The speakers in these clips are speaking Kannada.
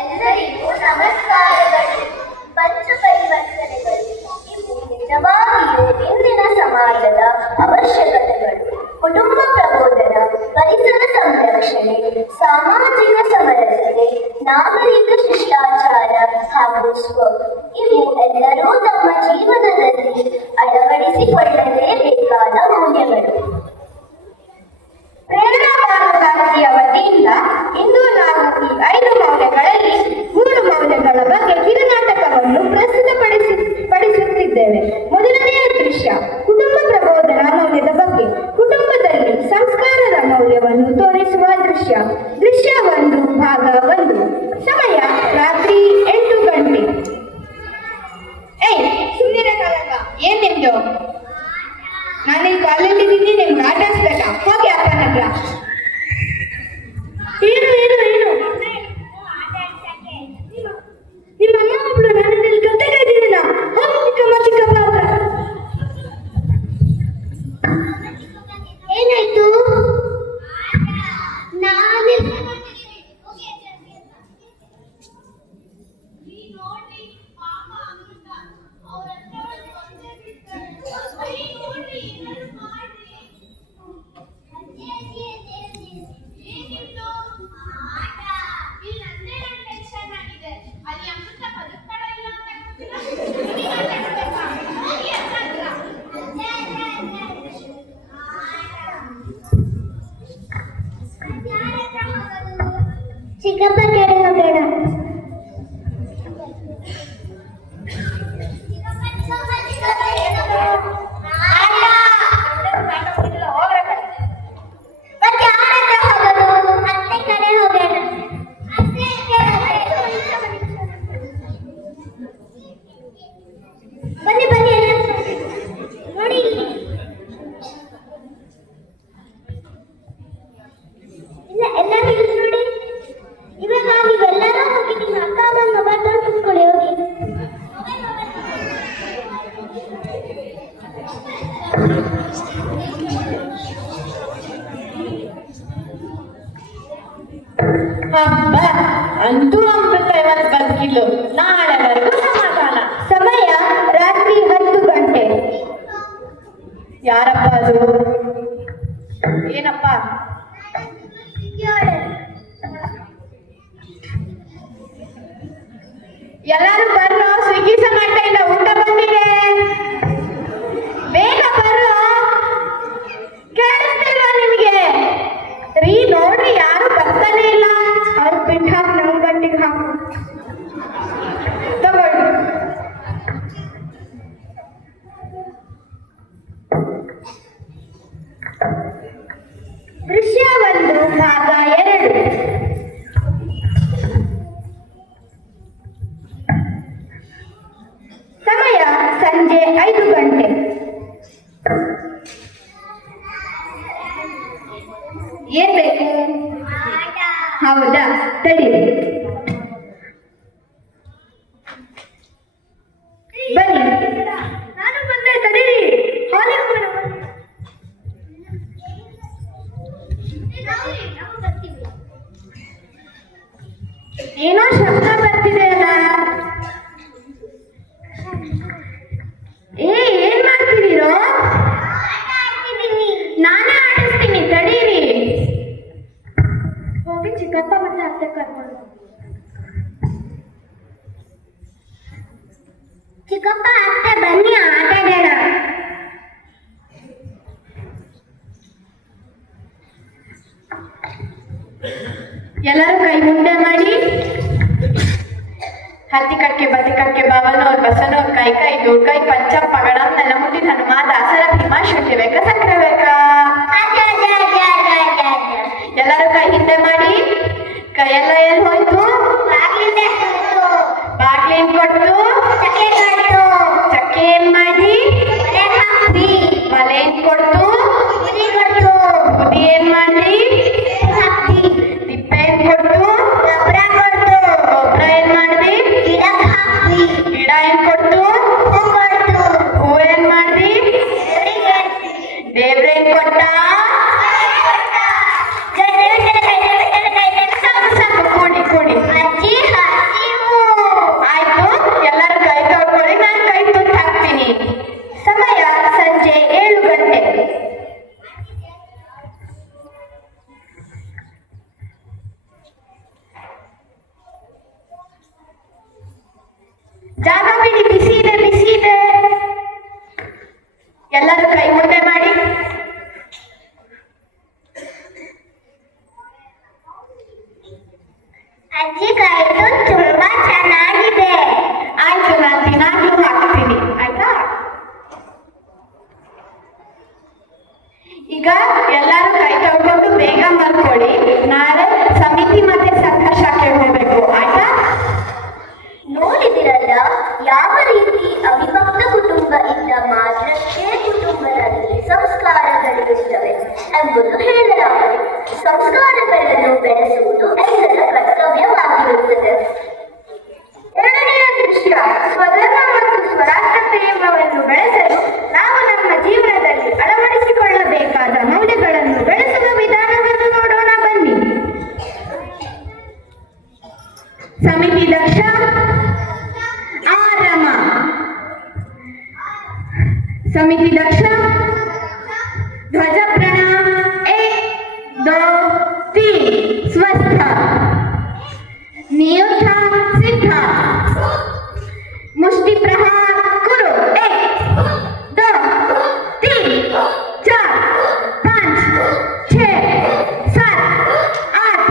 ಎಲ್ಲರಿಗೂ ನಮಸ್ಕಾರಗಳು. ಪಂಚ ಪರಿವರ್ತನೆಗಳು ಇವು ನಿಜವಾಗಿಯೂ ಇಂದಿನ ಸಮಾಜದ ಅವಶ್ಯಕತೆಗಳು. ಕುಟುಂಬ ಪ್ರಬೋಧನ, ಪರಿಸರ ಸಂರಕ್ಷಣೆ, ಸಾಮಾಜಿಕ ಸಮರಸತೆ, ನಾಗರಿಕ ಶಿಷ್ಟಾಚಾರ ಹಾಗೂ ಇವು ಎಲ್ಲರೂ ತಮ್ಮ ಜೀವನದಲ್ಲಿ ಅಳವಡಿಸಿಕೊಳ್ಳಲೇಬೇಕಾದ ಮೌಲ್ಯಗಳು. ಪ್ರೇರಣಾ ಭಾರತೀಯ ವತಿಯಿಂದ ಇಂದು ನಾವು ಈ 5 ಮೌಲ್ಯಗಳಲ್ಲಿ 3 ಮೌಲ್ಯಗಳ ಬಗ್ಗೆ ಕಿರುನಾಟಕವನ್ನು ಪ್ರಸ್ತುತಪಡಿಸುತ್ತಿದ್ದೇವೆ. ಮೊದಲನೆಯ ದೃಶ್ಯ ಕುಟುಂಬ ಪ್ರಬೋಧನಾ ಮೌಲ್ಯದ ಬಗ್ಗೆ. ಕುಟುಂಬದಲ್ಲಿ ಸಂಸ್ಕಾರದ ಮೌಲ್ಯವನ್ನು ತೋರಿಸುವ ದೃಶ್ಯ. ದೃಶ್ಯ 1 ಭಾಗ 1. ಸಮಯ ರಾತ್ರಿ 8 ಗಂಟೆ. ಸುಮ್ಮನೆ ಕಾಲಂಗ ಏನ್ ನಿಮ್ದು? ನಾನು ಈ ಕಾಲೇಜಿದ್ದೀನಿ, ನಿಮ್ಗೆ ಆಟ ಆಡಿಸ್ಬೇಕಾ? ಹೋಗಿ ಅಪ್ಪನ ಹತ್ರ. ಏನು ಏನು ಏನು ನಿಮ್ಮ ಅಮ್ಮ ಒಬ್ಳು ನಾನು ಇಲ್ಲಿ ಕತೆ ಇದ್ದೀನ. ಹೋಗಿ ಚಿಕ್ಕಮ್ಮ ಚಿಕ್ಕಪ್ಪ ಹತ್ರ. ಏನಾಯ್ತು? ಚಿಕ್ಕಪ್ಪ ಕಡೆ ಹೋಗೋಣ. ಬನ್ನಿ ಬನ್ನಿ ನೋಡಿ. ಇಲ್ಲ ಎಲ್ಲರೂ ನೋಡಿ. ಇವಾಗ ನೀವೆಲ್ಲರೂ ಹೋಗಿ ನಿಮ್ಮ ಅಕ್ಕ ಅಮ್ಮ ಮೊಬೈಲ್ ತಗೊಂಡು ಕುತ್ಕೊಳ್ಳಿ. ಹೋಗಿ ಹಬ್ಬ ಅಂತೂ ಅಮೃತ ಇವತ್ತು ಬದುಕಿಲು, ನಾಳೆವರೆಗೂ ಸಮಾಧಾನ. ಸಮಯ ರಾತ್ರಿ 10 ಗಂಟೆ. ಯಾರಪ್ಪ ಅದು? ಏನಪ್ಪ? ಎಲ್ಲರೂ ಬರ್ರೋ, ಸ್ವಿಗ್ಗಿ ಸಹ ಮಾಡ್ತಾ ಇಲ್ಲ, ಊಟ ಬಂದಿದೆ, ಬೇಗ ಬರ್ರೋ. ಕೇಳಿಸ್ತಿಲ್ವಾ ನಿಮ್ಗೆ? ರೀ ನೋಡ್ರಿ, ಯಾರು ಬರ್ತಾನೆ ಇಲ್ಲ. ಅವ್ರು ಬಿಟ್ಟು ಹಾಕಿ ನಮ್ಮ ಗಂಟಿಗೆ ಹಾಕು. ತಗೊಳ್ಳಿ. ದೃಶ್ಯ 1 ಭಾಗ 2. ಸಮಯ ಸಂಜೆ 5 ಗಂಟೆ. ಏನ್ ಬೇಕು? ಹೌದಾ, ತಡೀರಿ. ಬನ್ನಿ. ನಾನು ಬಂದೆ, ತಡೀರಿ. ಹಾಲಿಗೆ ಹೋಗೋಣ. ಏನೋ ಶಬ್ದ ಬರ್ತಿದೆ ಅಲ್ಲ. ಏನ್ ಮಾಡ್ತಿದ್ದೀರೋ? ನಾನೇ ಆಡಿಸ್ತೀನಿ, ತಡೀರಿ. ಹೋಗಿ ಚಿಕ್ಕಪ್ಪ ಮತ್ತೆ ಅತ್ತೆ ಕರ್ಕೊಂಡು. ಚಿಕ್ಕಪ್ಪ ಅತ್ತೆ ಬನ್ನಿ, ಆಟ ಆಡೋಣ. ಎಲ್ಲರೂ ಕೈ ಮುಂದೆ ಮಾಡಿ. ಹತ್ತಿ ಕಟ್ಕೆ ಬತ್ತಿ ಕಟ್ಕೆ ಬಾವನೋರ್ ಬಸನೋರ್ ಕೈ ಕೈ ದೊಡ್ಡ ಕೈ ಪಂಚ ಪಗಡ ನೆಲ ಮುಟ್ಟಿದ ಹನುಮ ದಾಸರ ಭೀಮಾ ಶುಂಠಿ ಬೇಕಾ ಸಕ್ಕರೆ ಬೇಕಾ? ಎಲ್ಲರೂ ಕೈ ಹಿಂದೆ ಮಾಡಿ. ಕೈಯೆಲ್ಲ ಎಲ್ಲಿ ಹೋಯ್ತು? ಬಾಗ್ಲಿನ್ ಕೊಟ್ಟು ಚಕ್ಕೆ ಏನ್ ಮಾಡಿ? ಮಲೆ ಕೊಟ್ಟು ಬುದಿ ಏನ್ ಮಾಡಿ? ತಿಪ್ಪ ಏನ್ ಕೊಟ್ಟು? ಗೊಬ್ಬರ ಏನ್ ಮಾಡಿ? ಗಿಡ ಏನ್ ಕೊಟ್ಟು? ಹೂವು ಏನ್ ಮಾಡಿ? ದೇವ್ರ ಏನ್ ಕೊಟ್ಟ? ಸಾಕು ಸಾಕು, ಕೂಡಿ ಕೂಡಿ. ಕಜ್ಜಿಕಾಯಿದು ತುಂಬಾ ಚೆನ್ನಾಗಿದೆ. ಆಯ್ತು, ನಾನು ದಿನಾಗ್ಲೂ ಹಾಕ್ತೀನಿ, ಆಯ್ತಾ? ಈಗ ಎಲ್ಲರೂ ಕೈ ತೊಳ್ಕೊಂಡು ಬೇಗ ಮಲ್ಕೊಳ್ಳಿ. ನಾಳೆ ಸಮಿತಿ ಮತ್ತೆ ಸಂಘ ಶಾಖೆಗೆ ಹೋಗ್ಬೇಕು, ಆಯ್ತಾ? ನೋಡಿದಿರಲ್ಲ ಯಾವ ರೀತಿ ಅವಿಭಕ್ತ ಕುಟುಂಬ ಇದ್ದ ಮಾತ್ರಕ್ಕೆ ಕುಟುಂಬದಲ್ಲಿ ಸಂಸ್ಕಾರಗಳಿರುತ್ತವೆ ಎಂಬುದು ಹೇಳಲಾಗಿದೆ. ಸಂಸ್ಕಾರಗಳನ್ನು ಬೆಳೆಸುವುದು ಎಲ್ಲರ ಕರ್ತವ್ಯವಾಗಿರುತ್ತದೆ. ಎರಡನೆಯ ದೃಶ್ಯ, ಸ್ವಧರ್ಮ ಮತ್ತು ಸ್ವರಾಷ್ಟ್ರ ಪ್ರೇಮವನ್ನು ಬೆಳೆಸಲು ನಾವು ನಮ್ಮ ಜೀವನದಲ್ಲಿ ಅಳವಡಿಸಿಕೊಳ್ಳಬೇಕಾದ ಮೌಲ್ಯಗಳನ್ನು ಬೆಳೆಸುವ ವಿಧಾನವನ್ನು ನೋಡೋಣ ಬನ್ನಿ. ಸಮಿತಿ ದಕ್ಷ ಆರಮ. ಸಮಿತಿ ದಕ್ಷ ಧ್ವಜ ಪ್ರಣಾಮ 1 2 3 स्वस्थ नियुद्ध सिद्ध मुष्टि प्रहार करो 1 2 3 4 5 6 7 8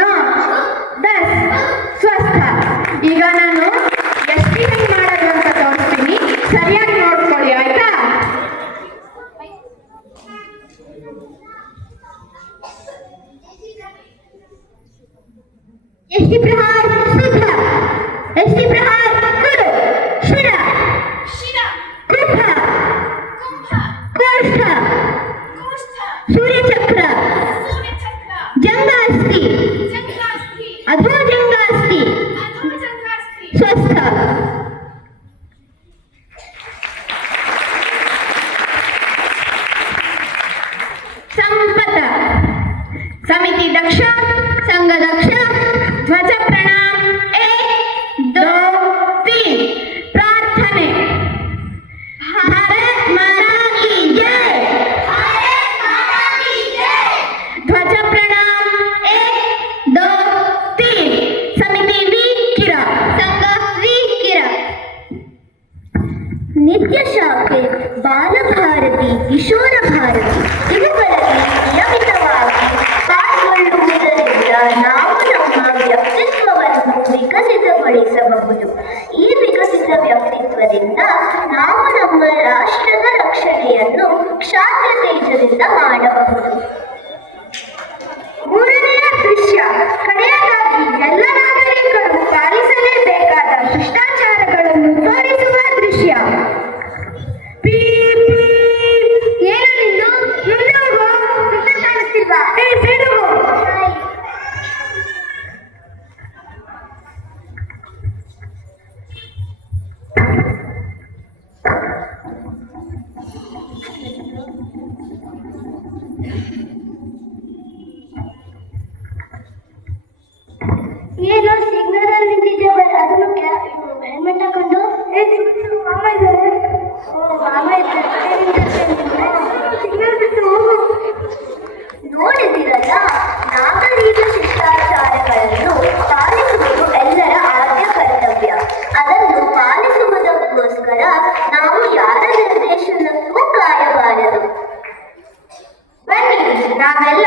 9 10 ಸ್ವಸ್ಥ. ಈಗ ನಾನು ಎಷ್ಟು ಹೆಂಗ್ ಮಾಡೋದು ಅಂತ ತೋರಿಸ್ತೀನಿ, ಸರಿಯಾಗಿ ನೋಡ್ಕೊಳ್ಳಿ, ಆಯ್ತಾ? यष्टि प्रहार सिद्ध, यष्टि प्रहार करो शिर कुंभ कोष्ठ सूर्य चक्र जंगास्ति अधो जंगास्ति स्वस्थ. संपत. समिति दक्ष संघ दक्ष ध्वज प्रणाम 1 2 3 प्रार्थने. भारत माता की जय, भारत माता की जय. ध्वज प्रणाम 1 2 3. समिति वीकिर संघ वीकिर. ನಿತ್ಯ ಶಾಖೆ, ಬಾಲಭಾರತಿ, ಕಿಶೋರ ಭಾರತಿ ಇವುಗಳಲ್ಲಿ ನಿಯಮಿತವಾಗಿ ಪಾಲ್ಗೊಳ್ಳುವುದರಿಂದ ನಾವು ನಮ್ಮ ವ್ಯಕ್ತಿತ್ವವನ್ನು ವಿಕಸಿತಗೊಳಿಸಬಹುದು. ಈ ವಿಕಸಿತ ವ್ಯಕ್ತಿತ್ವದಿಂದ ನಾವು ನಮ್ಮ ರಾಷ್ಟ್ರದ ರಕ್ಷಣೆಯನ್ನು ಕ್ಷಾತ್ರ ತೇಜದಿಂದ ಮಾಡಬಹುದು. ಮೂರನೆಯ ದೃಶ್ಯ, ಕಡೆಯದಾಗಿ ಎಲ್ಲ ನಾಗರಿಕರು ಪಾಲಿಸಲೇಬೇಕಾದ ಶಿಷ್ಟಾಚಾರಗಳನ್ನು ತೋರಿಸುವ ದೃಶ್ಯ. ಏನು ನಿಂದು ಮುಂದೆ ಹೋಗು, ಸುತ್ತ ಕಾಣಿಸ್ತಿಲ್ವಾ? ಸೈಡು ಹೋಗು. ಏನು ಸಿಗ್ನಲ್ ಅಲ್ಲಿ ನಿಂತಿದ್ದೇವೆ, ಅದನ್ನು ಹೆಲ್ಮೆಟ್ ಹಾಕೊಂಡು ಮಾಮ ಇದ್ದಾರೆ. ಮಾಮ ಸಿಗ್ನಲ್ ಬಿಟ್ಟು ಹೋಗು. ನೋಡಿದಿರಲ್ಲ, ನಾಗರಿಕ ಶಿಷ್ಟಾಚಾರಗಳನ್ನು ಪಾಲಿಸುವುದು ಎಲ್ಲರ ಆದ್ಯ ಕರ್ತವ್ಯ. ಅದನ್ನು ಪಾಲಿಸುವುದಕ್ಕೋಸ್ಕರ ನಾವು ಯಾರ ನಿರ್ದೇಶನಕ್ಕೂ ಕಾಯಬಾರದು. ಬನ್ನಿ, ನಾವೆಲ್ಲ